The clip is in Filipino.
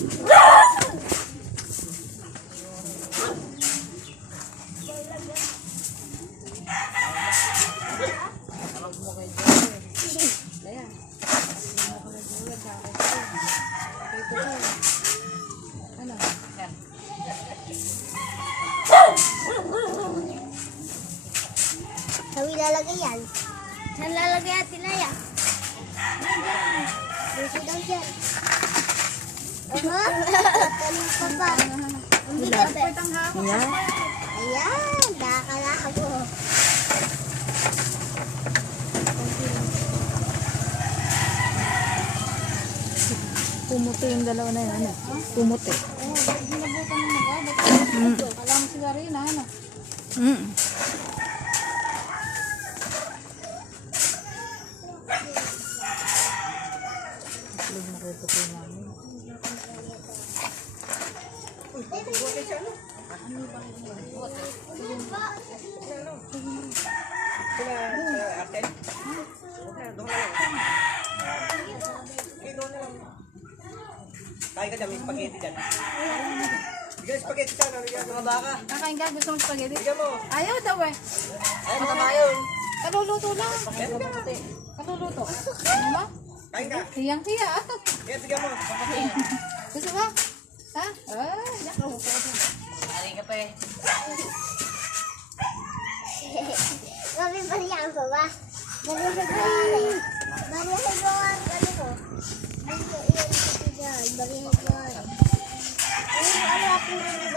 Sabi lalagay yan. Saan lalagay at tinaya? Dito daw dyan. Tanong pa pa. Ang bigat eh. Ayan, nakakalako. Pumuti yung dalawa na yan, ano? Pumuti. Oo, hinabutan mo ba? Kala mo sigarina, ano? Kaya ka dyan, may spaghetti dyan. Bigyan spaghetti dyan, bigyan mga baka. Kakain ka, gusto mo spaghetti? Bigyan mo. Ayaw daw eh. Ay, matama yun. Kaluluto lang. Kaluluto. Ano ba? Kain ka. Hiyang-hiya. Kaya bigyan mo. Gusto mo? Ha? Ay, nako. Kain ka pa eh. Mami, pariyaan ko ba? Barihan ko ano ko? Barihan ko. Ano ako rin